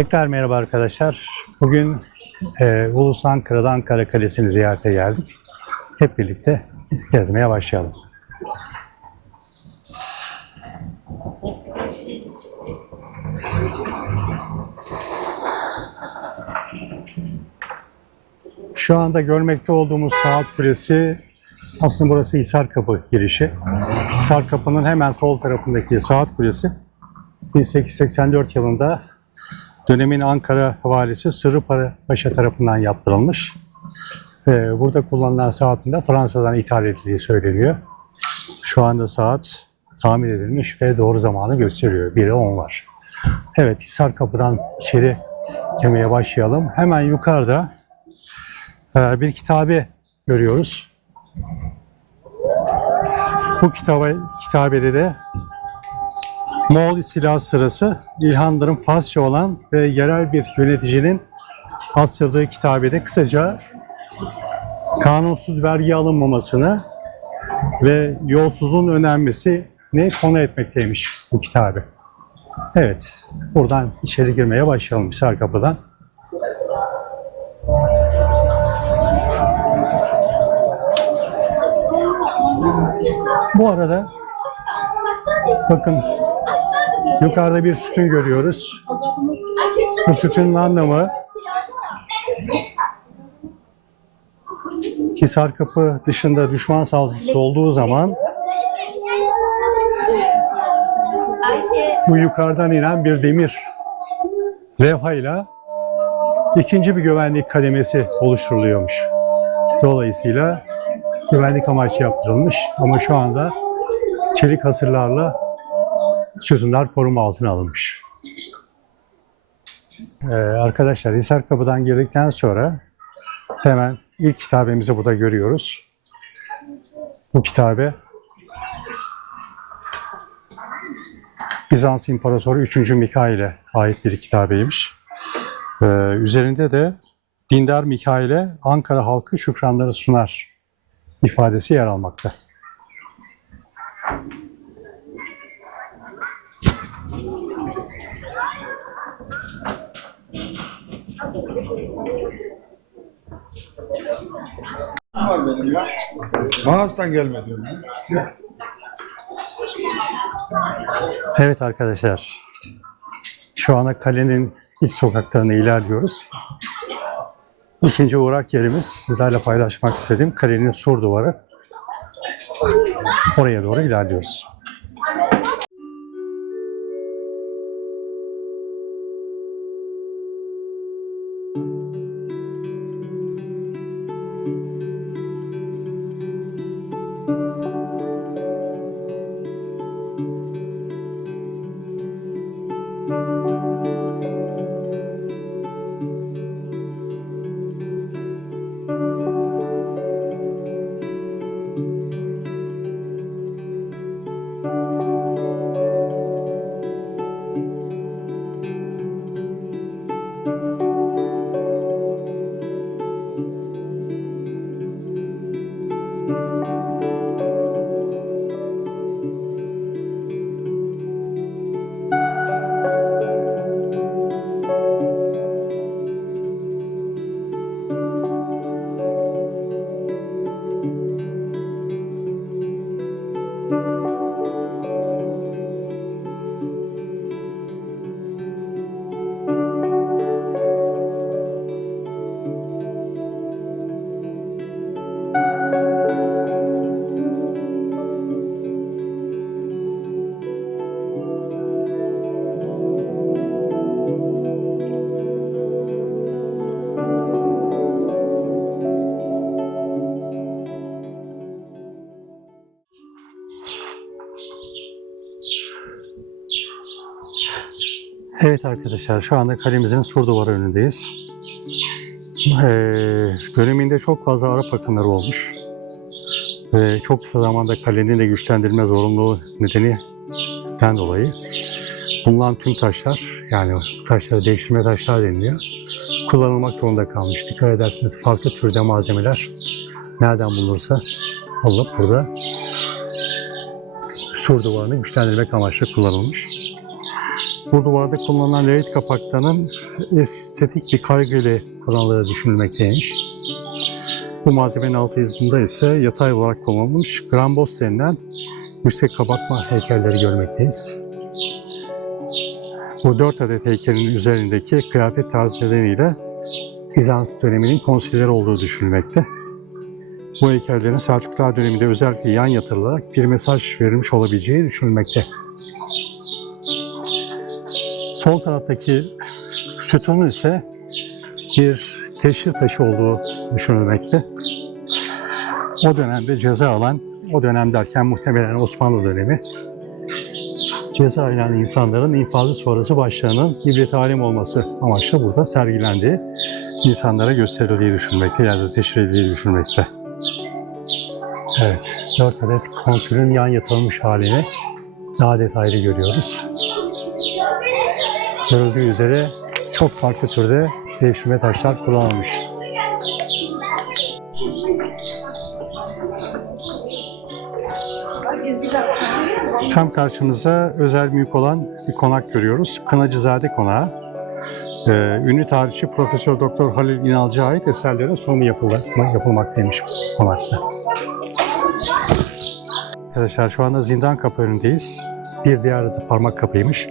Tekrar merhaba arkadaşlar. Bugün e, Ulus Ankara'da Ankara Kalesi'ni ziyarete geldik. Hep birlikte gezmeye başlayalım. Şu anda görmekte olduğumuz saat kulesi aslında burası Hisar Kapı girişi. Hisar Kapı'nın hemen sol tarafındaki saat kulesi 1884 yılında dönemin Ankara valisi Sırrı Paşa tarafından yaptırılmış. Ee, burada kullanılan saatin de Fransa'dan ithal edildiği söyleniyor. Şu anda saat tamir edilmiş ve doğru zamanı gösteriyor. 1'e 10 var. Evet, Hisar Kapı'dan içeri girmeye başlayalım. Hemen yukarıda e, bir kitabe görüyoruz. Bu kitaba, kitabede de Moğol istilası sırası İlhanların Farsça olan ve yerel bir yöneticinin bastırdığı kitabede kısaca kanunsuz vergi alınmamasını ve yolsuzluğun önlenmesi ne konu etmekteymiş bu kitabe. Evet, buradan içeri girmeye başlayalım Hisar Kapı'dan. Bu arada bakın yukarıda bir sütun görüyoruz. Bu sütunun anlamı Hisar Kapı dışında düşman saldırısı olduğu zaman bu yukarıdan inen bir demir levhayla ikinci bir güvenlik kademesi oluşturuluyormuş. Dolayısıyla güvenlik amaçlı yaptırılmış ama şu anda çelik hasırlarla sütunlar koruma altına alınmış. Ee, arkadaşlar Hisar Kapı'dan girdikten sonra hemen ilk kitabemizi burada görüyoruz. Bu kitabe Bizans İmparatoru 3. Mikail'e ait bir kitabeymiş. Ee, üzerinde de dindar Mikail'e Ankara halkı şükranları sunar ifadesi yer almakta. Var benim ya. Mağazdan gelmedim ya. Evet arkadaşlar, şu anda kalenin iç sokaklarına ilerliyoruz. İkinci uğrak yerimiz sizlerle paylaşmak istediğim kalenin sur duvarı. Oraya doğru ilerliyoruz. Evet arkadaşlar şu anda kalemizin sur duvarı önündeyiz. Ee, döneminde çok fazla Arap akınları olmuş. Ve çok kısa zamanda kalenin de güçlendirilme zorunluluğu nedeninden dolayı bulunan tüm taşlar yani taşlara devşirme taşlar deniliyor. Kullanılmak zorunda kalmış. Dikkat ederseniz farklı türde malzemeler nereden bulunursa alıp burada sur duvarını güçlendirmek amaçlı kullanılmış. Bu duvarda kullanılan lerit kapaklarının estetik bir kaygıyla kullanıldığı düşünülmekteymiş. Bu malzemenin altında ise yatay olarak kullanılmış grambos denilen yüksek kabartma heykelleri görmekteyiz. Bu dört adet heykelin üzerindeki kıyafet tarzı nedeniyle Bizans döneminin konsilleri olduğu düşünülmekte. Bu heykellerin Selçuklular döneminde özellikle yan yatırılarak bir mesaj verilmiş olabileceği düşünülmekte. Sol taraftaki sütunun ise bir teşhir taşı olduğu düşünülmekte. O dönemde ceza alan, o dönem derken muhtemelen Osmanlı dönemi, ceza alan insanların infazı sonrası başlarının ibret alim olması amaçlı burada sergilendiği insanlara gösterildiği düşünülmekte ya teşhir edildiği düşünülmekte. Evet, dört adet konsülün yan yatırılmış halini daha detaylı görüyoruz. Görüldüğü üzere çok farklı türde devşirme taşlar kullanılmış. Tam karşımıza özel mülk olan bir konak görüyoruz. Kınacızade Konağı. Ee, ünlü tarihçi Profesör Doktor Halil İnalcı'ya ait eserlerin sunumu yapılma- yapılmaktaymış konakta. Arkadaşlar şu anda zindan kapı önündeyiz. Bir diğer adı parmak kapıymış.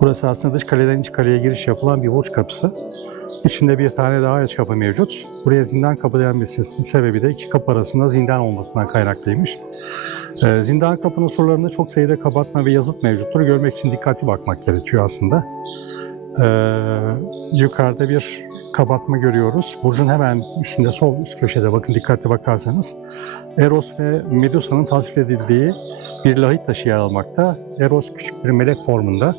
Burası aslında dış kaleden iç kaleye giriş yapılan bir burç kapısı. İçinde bir tane daha aç kapı mevcut. Buraya zindan kapı denmesinin sebebi de iki kapı arasında zindan olmasından kaynaklıymış. Ee, zindan kapının surlarında çok sayıda kabartma ve yazıt mevcuttur. Görmek için dikkatli bakmak gerekiyor aslında. Ee, yukarıda bir kabartma görüyoruz. Burcun hemen üstünde sol üst köşede bakın dikkatli bakarsanız Eros ve Medusa'nın tasvir edildiği bir lahit taşı yer almakta. Eros küçük bir melek formunda.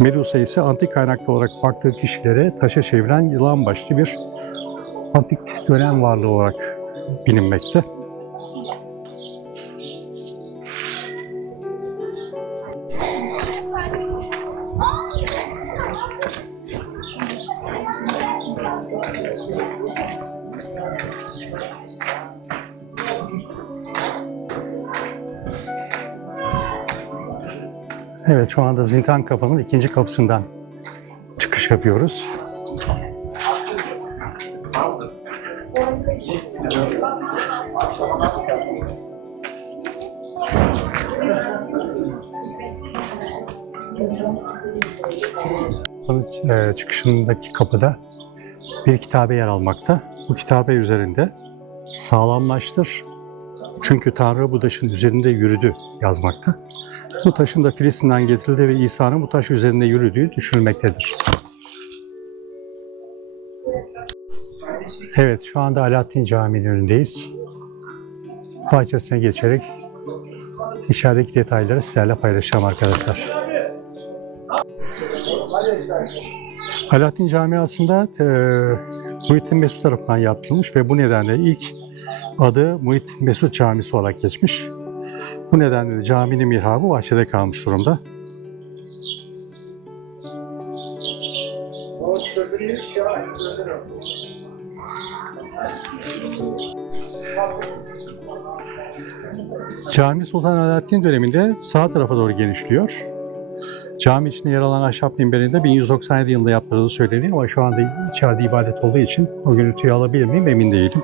Medusa ise antik kaynaklı olarak baktığı kişilere taşa çeviren yılan başlı bir antik dönem varlığı olarak bilinmekte. Evet şu anda Zintan Kapı'nın ikinci kapısından çıkış yapıyoruz. Bunun e, çıkışındaki kapıda bir kitabe yer almakta. Bu kitabe üzerinde sağlamlaştır çünkü Tanrı bu taşın üzerinde yürüdü yazmakta. Bu taşın da Filistin'den getirildi ve İsa'nın bu taş üzerinde yürüdüğü düşünülmektedir. Evet, şu anda Alaaddin Camii'nin önündeyiz. Bahçesine geçerek içerideki detayları sizlerle paylaşacağım arkadaşlar. Alaaddin Camii aslında e, Muhittin Mesut tarafından yapılmış ve bu nedenle ilk adı Muhittin Mesut Camisi olarak geçmiş. Bu nedenle de caminin mihrabı bahçede kalmış durumda. Cami Sultan Alaaddin döneminde sağ tarafa doğru genişliyor. Cami içinde yer alan ahşap minberinde 1197 yılında yaptırıldığı söyleniyor ama şu anda içeride ibadet olduğu için o görüntüyü alabilir miyim emin değilim.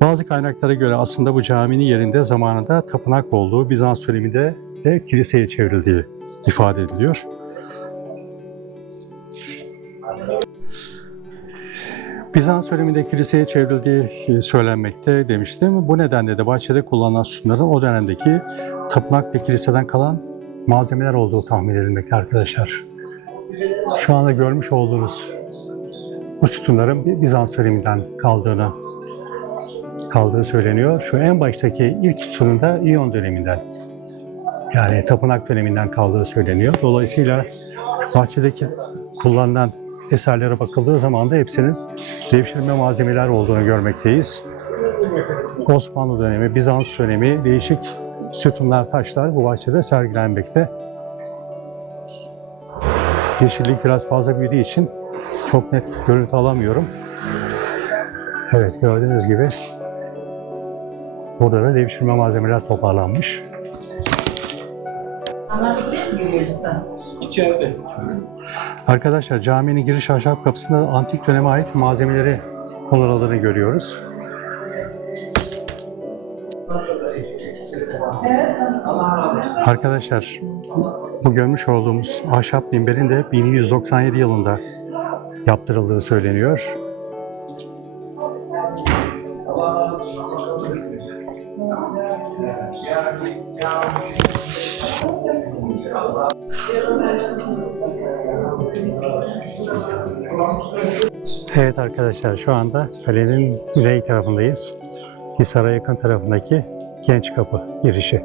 Bazı kaynaklara göre aslında bu caminin yerinde zamanında tapınak olduğu, Bizans döneminde de kiliseye çevrildiği ifade ediliyor. Bizans döneminde kiliseye çevrildiği e, söylenmekte demiştim. Bu nedenle de bahçede kullanılan sütunların o dönemdeki tapınak ve kiliseden kalan malzemeler olduğu tahmin edilmekte arkadaşlar. Şu anda görmüş olduğunuz bu sütunların Bizans döneminden kaldığını kaldığı söyleniyor. Şu en baştaki ilk sütunun da İyon döneminden yani tapınak döneminden kaldığı söyleniyor. Dolayısıyla bahçedeki kullanılan eserlere bakıldığı zaman da hepsinin devşirme malzemeler olduğunu görmekteyiz. Osmanlı dönemi, Bizans dönemi değişik sütunlar, taşlar bu bahçede sergilenmekte. Yeşillik biraz fazla büyüdüğü için çok net görüntü alamıyorum. Evet gördüğünüz gibi burada da devşirme malzemeler toparlanmış. İçeride. Arkadaşlar caminin giriş ahşap kapısında antik döneme ait malzemeleri kullanıldığını görüyoruz. Arkadaşlar bu görmüş olduğumuz ahşap minberin de 1197 yılında yaptırıldığı söyleniyor. Evet arkadaşlar şu anda kalenin güney tarafındayız. Hisar'a yakın tarafındaki Genç Kapı girişi.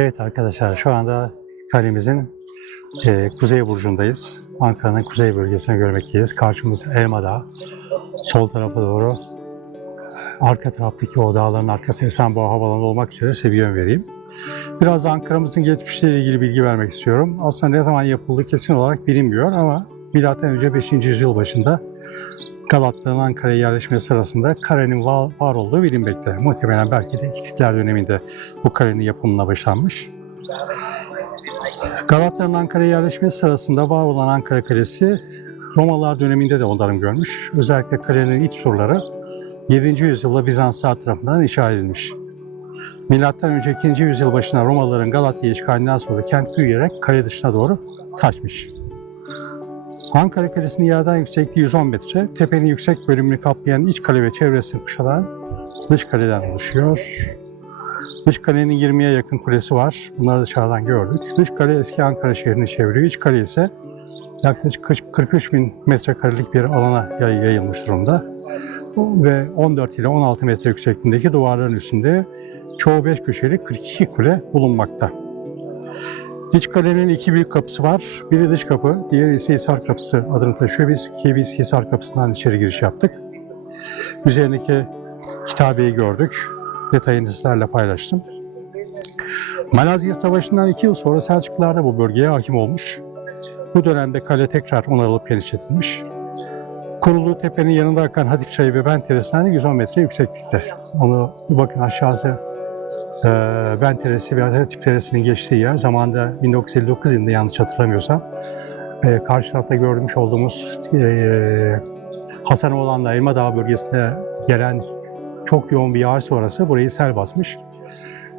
Evet arkadaşlar şu anda kalemizin e, kuzey burcundayız. Ankara'nın kuzey bölgesini görmekteyiz. Karşımız Elma Dağı. Sol tarafa doğru arka taraftaki o dağların arkası Esenboğa Havalanı olmak üzere yön vereyim. Biraz Ankara'mızın geçmişiyle ilgili bilgi vermek istiyorum. Aslında ne zaman yapıldığı kesin olarak bilinmiyor ama milattan önce 5. yüzyıl başında Galatlı'nın Ankara'ya yerleşmesi sırasında karenin var, olduğu bilinmekte. Muhtemelen belki de Hititler döneminde bu kalenin yapımına başlanmış. Galatların Ankara'ya yerleşmesi sırasında var olan Ankara Kalesi Romalılar döneminde de onarım görmüş. Özellikle kalenin iç surları 7. yüzyılda Bizanslar tarafından inşa edilmiş. Milattan önce 2. yüzyıl başına Romalıların Galatya işgalinden sonra kent büyüyerek kale dışına doğru taşmış. Ankara Kalesi'nin yerden yüksekliği 110 metre, tepenin yüksek bölümünü kaplayan iç kale ve çevresini kuşatan dış kaleden oluşuyor. Dış kalenin 20'ye yakın kulesi var. Bunları dışarıdan gördük. Dış kale eski Ankara şehrini çeviriyor. İç kale ise yaklaşık 43 bin metrekarelik bir alana yay- yayılmış durumda. Ve 14 ile 16 metre yüksekliğindeki duvarların üstünde çoğu 5 köşeli 42 kule bulunmakta. İç kalenin iki büyük kapısı var. Biri dış kapı, diğeri ise Hisar Kapısı adını taşıyor. Biz ki biz Hisar Kapısı'ndan içeri giriş yaptık. Üzerindeki kitabeyi gördük. Detayını sizlerle paylaştım. Malazgirt Savaşı'ndan iki yıl sonra Selçuklular da bu bölgeye hakim olmuş. Bu dönemde kale tekrar onarılıp genişletilmiş. Kurulduğu tepenin yanında akan Hatip ve Ben Teresi'nden 110 metre yükseklikte. Onu bakın aşağısı Ben Teresi ve Hatip Teresi'nin geçtiği yer. Zamanında 1959 yılında yanlış hatırlamıyorsam. E, karşı tarafta görmüş olduğumuz e, Hasanoğlan'la Elma Dağı bölgesinde gelen çok yoğun bir yağış sonrası burayı sel basmış.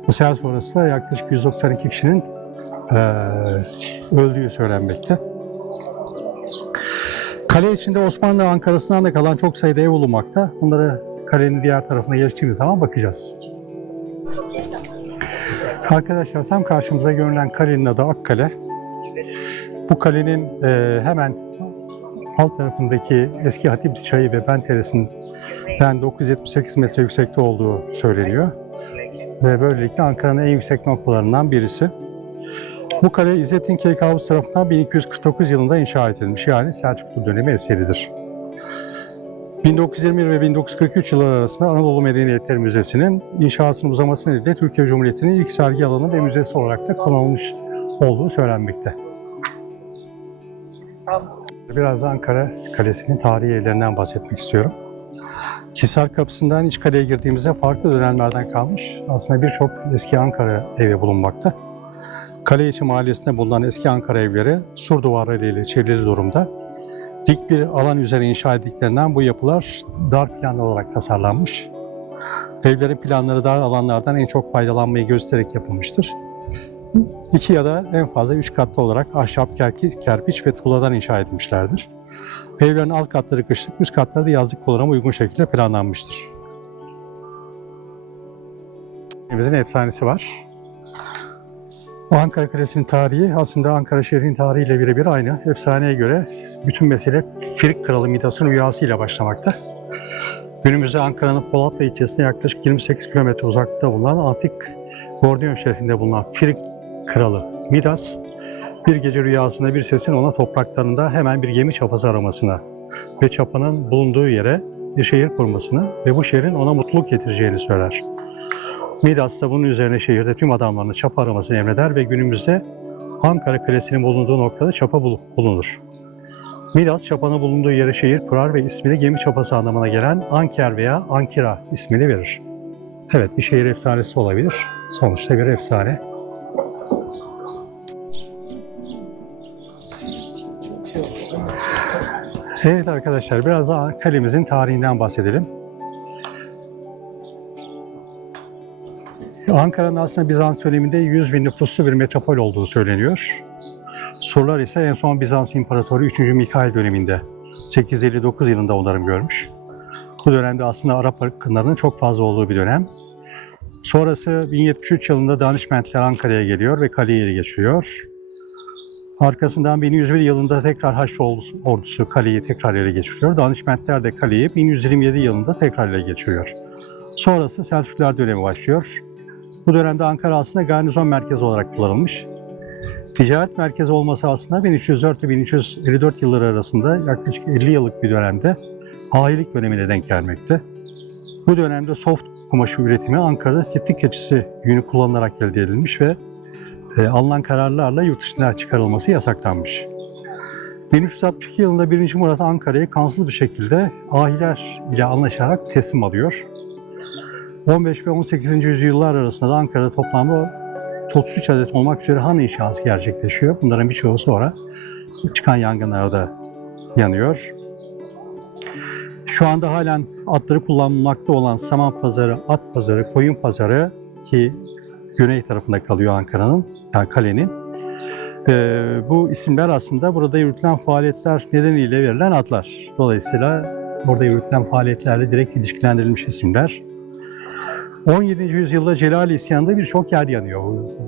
Bu sel sonrası da yaklaşık 192 kişinin e, öldüğü söylenmekte. Kale içinde Osmanlı Ankara'sından da kalan çok sayıda ev bulunmakta. Bunları kalenin diğer tarafına geçtiğimiz zaman bakacağız. Arkadaşlar tam karşımıza görülen kalenin adı Akkale. Bu kalenin e, hemen alt tarafındaki eski Hatip Çayı ve Ben Teresi'nden 978 metre yüksekte olduğu söyleniyor. Ve böylelikle Ankara'nın en yüksek noktalarından birisi. Bu kale İzzettin Keykavus tarafından 1249 yılında inşa edilmiş. Yani Selçuklu dönemi eseridir. 1921 ve 1943 yılları arasında Anadolu Medeniyetleri Müzesi'nin inşasının uzaması nedeniyle Türkiye Cumhuriyeti'nin ilk sergi alanı ve müzesi olarak da kullanılmış olduğu söylenmekte. Biraz da Ankara Kalesi'nin tarihi evlerinden bahsetmek istiyorum. Hisar Kapısı'ndan iç kaleye girdiğimizde farklı dönemlerden kalmış aslında birçok eski Ankara evi bulunmakta. Kale içi mahallesinde bulunan eski Ankara evleri sur duvarları ile çevrili durumda. Dik bir alan üzerine inşa edildiklerinden bu yapılar dar planlı olarak tasarlanmış. Evlerin planları dar alanlardan en çok faydalanmayı göstererek yapılmıştır. İki ya da en fazla üç katlı olarak ahşap, kerpiç ve tuğladan inşa edilmişlerdir. Evlerin alt katları kışlık, üst katları da yazlık kullanıma uygun şekilde planlanmıştır. Evimizin efsanesi var. Ankara Kalesi'nin tarihi aslında Ankara şehrinin tarihiyle birebir aynı. Efsaneye göre bütün mesele Firik Kralı Midas'ın rüyasıyla başlamakta. Günümüzde Ankara'nın Polatlı ilçesine yaklaşık 28 kilometre uzaklıkta bulunan antik Gordiyon şehrinde bulunan Firik Kralı Midas, bir gece rüyasında bir sesin ona topraklarında hemen bir gemi çapası aramasına ve çapanın bulunduğu yere bir şehir kurmasını ve bu şehrin ona mutluluk getireceğini söyler. Midas da bunun üzerine şehirde tüm adamlarını çapa aramasını emreder ve günümüzde Ankara Kalesi'nin bulunduğu noktada çapa bul- bulunur. Midas çapanın bulunduğu yere şehir kurar ve ismini gemi çapası anlamına gelen Anker veya Ankira ismini verir. Evet bir şehir efsanesi olabilir. Sonuçta bir efsane. Evet arkadaşlar biraz daha kalemizin tarihinden bahsedelim. Ankara'nın aslında Bizans döneminde 100 bin nüfuslu bir metropol olduğu söyleniyor. Surlar ise en son Bizans İmparatoru 3. Mikail döneminde 859 yılında onarım görmüş. Bu dönemde aslında Arap akınlarının çok fazla olduğu bir dönem. Sonrası 1073 yılında Danişmentler Ankara'ya geliyor ve kaleyi ele. Arkasından 1101 yılında tekrar Haçlı ordusu- kaleyi tekrar ele geçiriyor. Danişmentler de kaleyi 1127 yılında tekrar ele geçiriyor. Sonrası Selçuklular dönemi başlıyor. Bu dönemde Ankara aslında garnizon merkezi olarak kullanılmış. Ticaret merkezi olması aslında 1304 ile 1354 yılları arasında yaklaşık 50 yıllık bir dönemde ahilik dönemine denk gelmekte. Bu dönemde soft kumaşı üretimi Ankara'da tiftik keçisi yünü kullanılarak elde edilmiş ve e, alınan kararlarla yurt dışına çıkarılması yasaklanmış. 1362 yılında 1. Murat Ankara'yı kansız bir şekilde ahiler ile anlaşarak teslim alıyor. 15 ve 18. yüzyıllar arasında da Ankara'da toplamda 33 adet olmak üzere han inşası gerçekleşiyor. Bunların birçoğu sonra çıkan yangınlarda yanıyor. Şu anda halen atları kullanılmakta olan Saman Pazarı, At Pazarı, Koyun Pazarı ki güney tarafında kalıyor Ankara'nın, yani kalenin. Ee, bu isimler aslında burada yürütülen faaliyetler nedeniyle verilen adlar. Dolayısıyla orada yürütülen faaliyetlerle direkt ilişkilendirilmiş isimler. 17. yüzyılda Celali İsyanı'nda birçok yer yanıyor.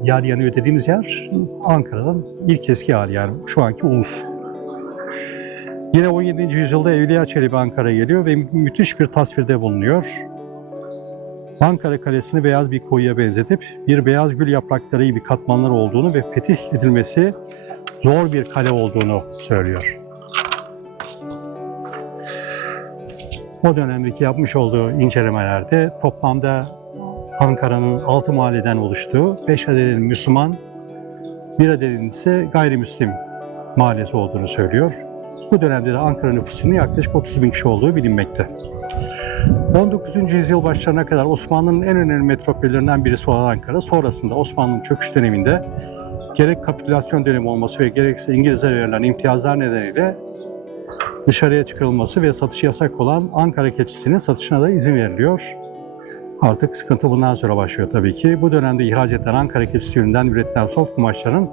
Yer yanıyor dediğimiz yer Ankara'nın ilk eski hali yani şu anki ulus. Yine 17. yüzyılda Evliya Çelebi Ankara'ya geliyor ve müthiş bir tasvirde bulunuyor. Ankara Kalesi'ni beyaz bir koyuya benzetip bir beyaz gül yaprakları gibi katmanları olduğunu ve fetih edilmesi zor bir kale olduğunu söylüyor. O dönemdeki yapmış olduğu incelemelerde toplamda Ankara'nın 6 mahalleden oluştuğu 5 adetin Müslüman, bir adetin ise gayrimüslim mahallesi olduğunu söylüyor. Bu dönemde de Ankara nüfusunun yaklaşık 30 bin kişi olduğu bilinmekte. 19. yüzyıl başlarına kadar Osmanlı'nın en önemli metropollerinden birisi olan Ankara, sonrasında Osmanlı'nın çöküş döneminde gerek kapitülasyon dönemi olması ve gerekse İngilizlere verilen imtiyazlar nedeniyle dışarıya çıkarılması ve satışı yasak olan Ankara keçisinin satışına da izin veriliyor. Artık sıkıntı bundan sonra başlıyor tabii ki. Bu dönemde ihraç edilen Ankara keçisi yönünden üretilen soft kumaşların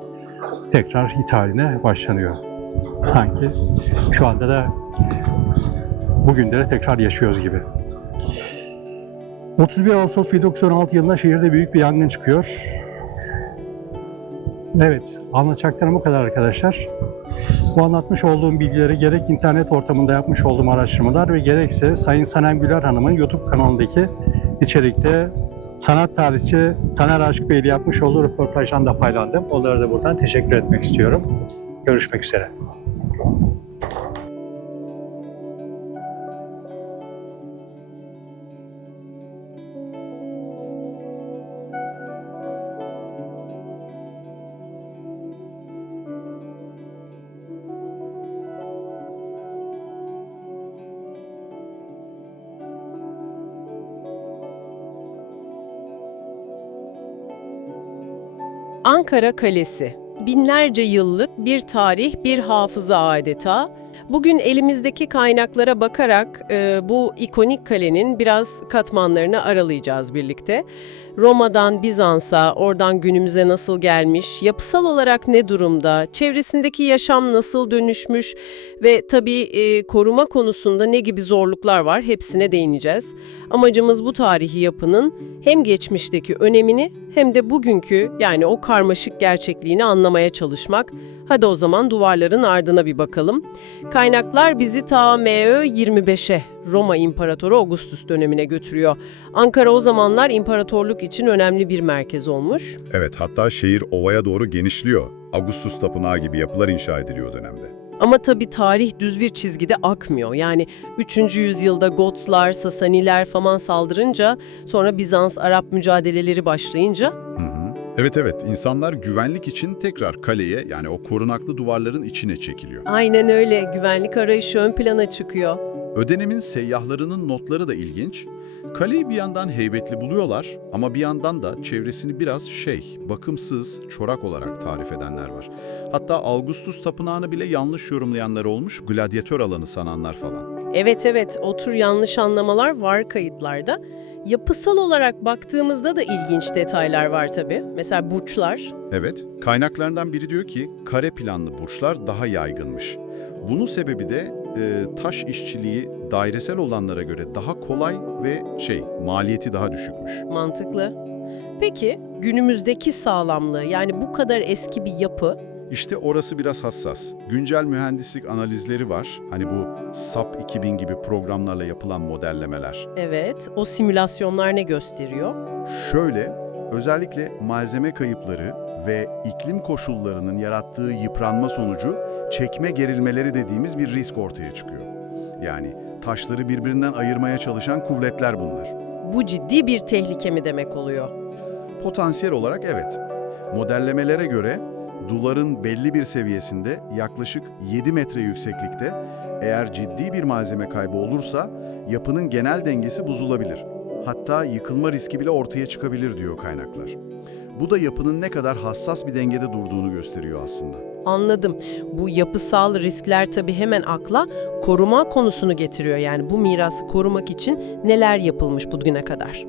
tekrar ithaline başlanıyor. Sanki şu anda da bugünlere tekrar yaşıyoruz gibi. 31 Ağustos 1916 yılında şehirde büyük bir yangın çıkıyor. Evet, anlatacaklarım bu kadar arkadaşlar. Bu anlatmış olduğum bilgileri gerek internet ortamında yapmış olduğum araştırmalar ve gerekse Sayın Sanem Güler Hanım'ın YouTube kanalındaki içerikte sanat tarihçi Taner Aşık Bey ile yapmış olduğu röportajdan da paylandım. Onlara da buradan teşekkür etmek istiyorum. Görüşmek üzere. Ankara Kalesi Binlerce yıllık bir tarih, bir hafıza adeta. Bugün elimizdeki kaynaklara bakarak e, bu ikonik kalenin biraz katmanlarını aralayacağız birlikte. Roma'dan Bizans'a, oradan günümüze nasıl gelmiş, yapısal olarak ne durumda, çevresindeki yaşam nasıl dönüşmüş ve tabii e, koruma konusunda ne gibi zorluklar var hepsine değineceğiz. Amacımız bu tarihi yapının hem geçmişteki önemini hem de bugünkü yani o karmaşık gerçekliğini anlamaya çalışmak. Hadi o zaman duvarların ardına bir bakalım. Kaynaklar bizi ta MÖ 25'e, Roma İmparatoru Augustus dönemine götürüyor. Ankara o zamanlar imparatorluk için önemli bir merkez olmuş. Evet, hatta şehir ovaya doğru genişliyor. Augustus Tapınağı gibi yapılar inşa ediliyor dönemde. Ama tabii tarih düz bir çizgide akmıyor. Yani 3. yüzyılda Gotlar, Sasaniler falan saldırınca, sonra Bizans-Arap mücadeleleri başlayınca Hı hı. Evet evet, insanlar güvenlik için tekrar kaleye yani o korunaklı duvarların içine çekiliyor. aynen öyle güvenlik arayışı ön plana çıkıyor. Ödenemin seyyahlarının notları da ilginç. Kaleyi bir yandan heybetli buluyorlar ama bir yandan da çevresini biraz şey, bakımsız, çorak olarak tarif edenler var. Hatta Augustus Tapınağı'nı bile yanlış yorumlayanlar olmuş, gladyatör alanı sananlar falan. Evet evet o tür yanlış anlamalar var kayıtlarda. Yapısal olarak baktığımızda da ilginç detaylar var tabii. Mesela burçlar. Evet, kaynaklarından biri diyor ki kare planlı burçlar daha yaygınmış. Bunun sebebi de e, taş işçiliği dairesel olanlara göre daha kolay ve şey, maliyeti daha düşükmüş. Mantıklı. Peki günümüzdeki sağlamlığı yani bu kadar eski bir yapı İşte orası biraz hassas. Güncel mühendislik analizleri var. Hani bu SAP 2000 gibi programlarla yapılan modellemeler. evet o simülasyonlar ne gösteriyor? Şöyle, özellikle malzeme kayıpları ve iklim koşullarının yarattığı yıpranma sonucu çekme gerilmeleri dediğimiz bir risk ortaya çıkıyor. Yani taşları birbirinden ayırmaya çalışan kuvvetler bunlar. Bu ciddi bir tehlike mi demek oluyor? Potansiyel olarak evet. Modellemelere göre duvarın belli bir seviyesinde yaklaşık 7 metre yükseklikte eğer ciddi bir malzeme kaybı olursa yapının genel dengesi bozulabilir. Hatta yıkılma riski bile ortaya çıkabilir diyor kaynaklar. Bu da yapının ne kadar hassas bir dengede durduğunu gösteriyor aslında. Anladım. Bu yapısal riskler tabii hemen akla koruma konusunu getiriyor. Yani bu mirası korumak için neler yapılmış bugüne kadar?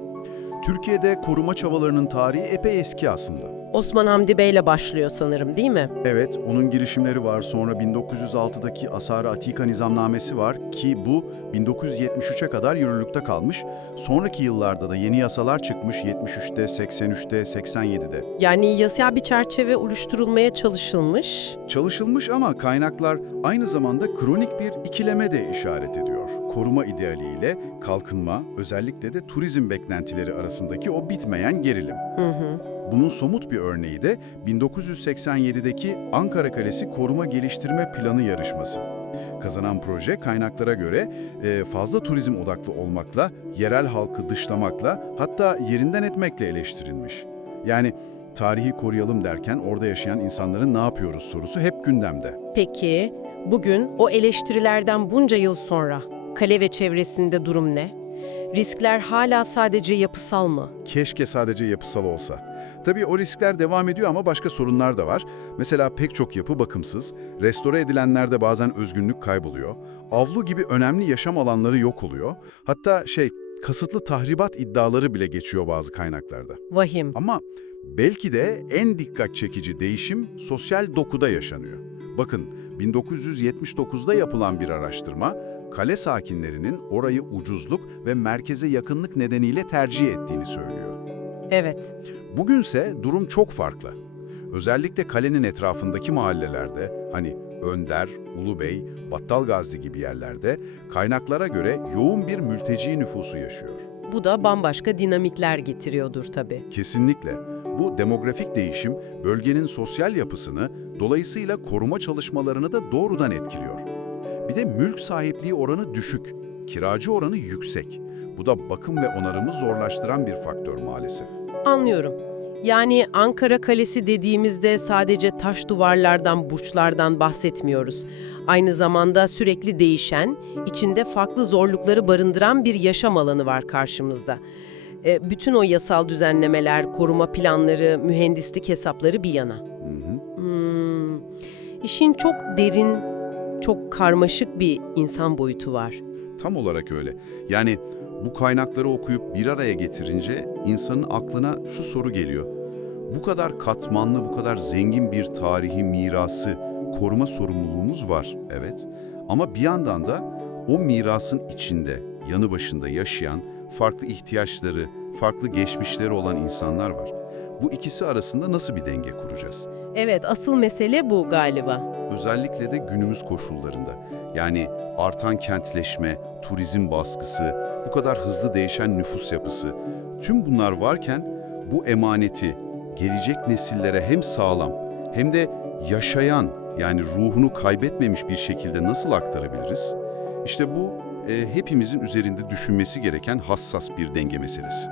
Türkiye'de koruma çabalarının tarihi epey eski aslında. Osman Hamdi Bey'le başlıyor sanırım değil mi? Evet, onun girişimleri var. Sonra 1906'daki Asar-ı Atika Nizamnamesi var ki bu 1973'e kadar yürürlükte kalmış. Sonraki yıllarda da yeni yasalar çıkmış 73'te, 83'te, 87'de. Yani yasal bir çerçeve oluşturulmaya çalışılmış. Çalışılmış ama kaynaklar aynı zamanda kronik bir ikileme de işaret ediyor. Koruma idealiyle kalkınma, özellikle de turizm beklentileri arasındaki o bitmeyen gerilim. Hı hı. Bunun somut bir örneği de 1987'deki Ankara Kalesi Koruma Geliştirme Planı yarışması. Kazanan proje kaynaklara göre e, fazla turizm odaklı olmakla, yerel halkı dışlamakla hatta yerinden etmekle eleştirilmiş. Yani tarihi koruyalım derken orada yaşayan insanların ne yapıyoruz sorusu hep gündemde. Peki bugün o eleştirilerden bunca yıl sonra kale ve çevresinde durum ne? Riskler hala sadece yapısal mı? Keşke sadece yapısal olsa. Tabii o riskler devam ediyor ama başka sorunlar da var. Mesela pek çok yapı bakımsız, restore edilenlerde bazen özgünlük kayboluyor, avlu gibi önemli yaşam alanları yok oluyor. Hatta şey, kasıtlı tahribat iddiaları bile geçiyor bazı kaynaklarda. Vahim. Ama belki de en dikkat çekici değişim sosyal dokuda yaşanıyor. Bakın 1979'da yapılan bir araştırma, kale sakinlerinin orayı ucuzluk ve merkeze yakınlık nedeniyle tercih ettiğini söylüyor. Evet. Bugünse durum çok farklı. Özellikle kalenin etrafındaki mahallelerde, hani Önder, Ulubey, Battalgazi gibi yerlerde kaynaklara göre yoğun bir mülteci nüfusu yaşıyor. Bu da bambaşka dinamikler getiriyordur tabii. Kesinlikle. Bu demografik değişim bölgenin sosyal yapısını, dolayısıyla koruma çalışmalarını da doğrudan etkiliyor. Bir de mülk sahipliği oranı düşük, kiracı oranı yüksek. Bu da bakım ve onarımı zorlaştıran bir faktör maalesef. Anlıyorum. Yani Ankara Kalesi dediğimizde sadece taş duvarlardan, burçlardan bahsetmiyoruz. Aynı zamanda sürekli değişen, içinde farklı zorlukları barındıran bir yaşam alanı var karşımızda. E, bütün o yasal düzenlemeler, koruma planları, mühendislik hesapları bir yana. Hı hı. Hmm, işin çok derin, çok karmaşık bir insan boyutu var. Tam olarak öyle. Yani bu kaynakları okuyup bir araya getirince insanın aklına şu soru geliyor. Bu kadar katmanlı, bu kadar zengin bir tarihi mirası koruma sorumluluğumuz var, evet. Ama bir yandan da o mirasın içinde, yanı başında yaşayan, farklı ihtiyaçları, farklı geçmişleri olan insanlar var. Bu ikisi arasında nasıl bir denge kuracağız? Evet, asıl mesele bu galiba. Özellikle de günümüz koşullarında. Yani artan kentleşme, turizm baskısı, bu kadar hızlı değişen nüfus yapısı. Tüm bunlar varken bu emaneti gelecek nesillere hem sağlam hem de yaşayan yani ruhunu kaybetmemiş bir şekilde nasıl aktarabiliriz? İşte bu e, hepimizin üzerinde düşünmesi gereken hassas bir denge meselesi.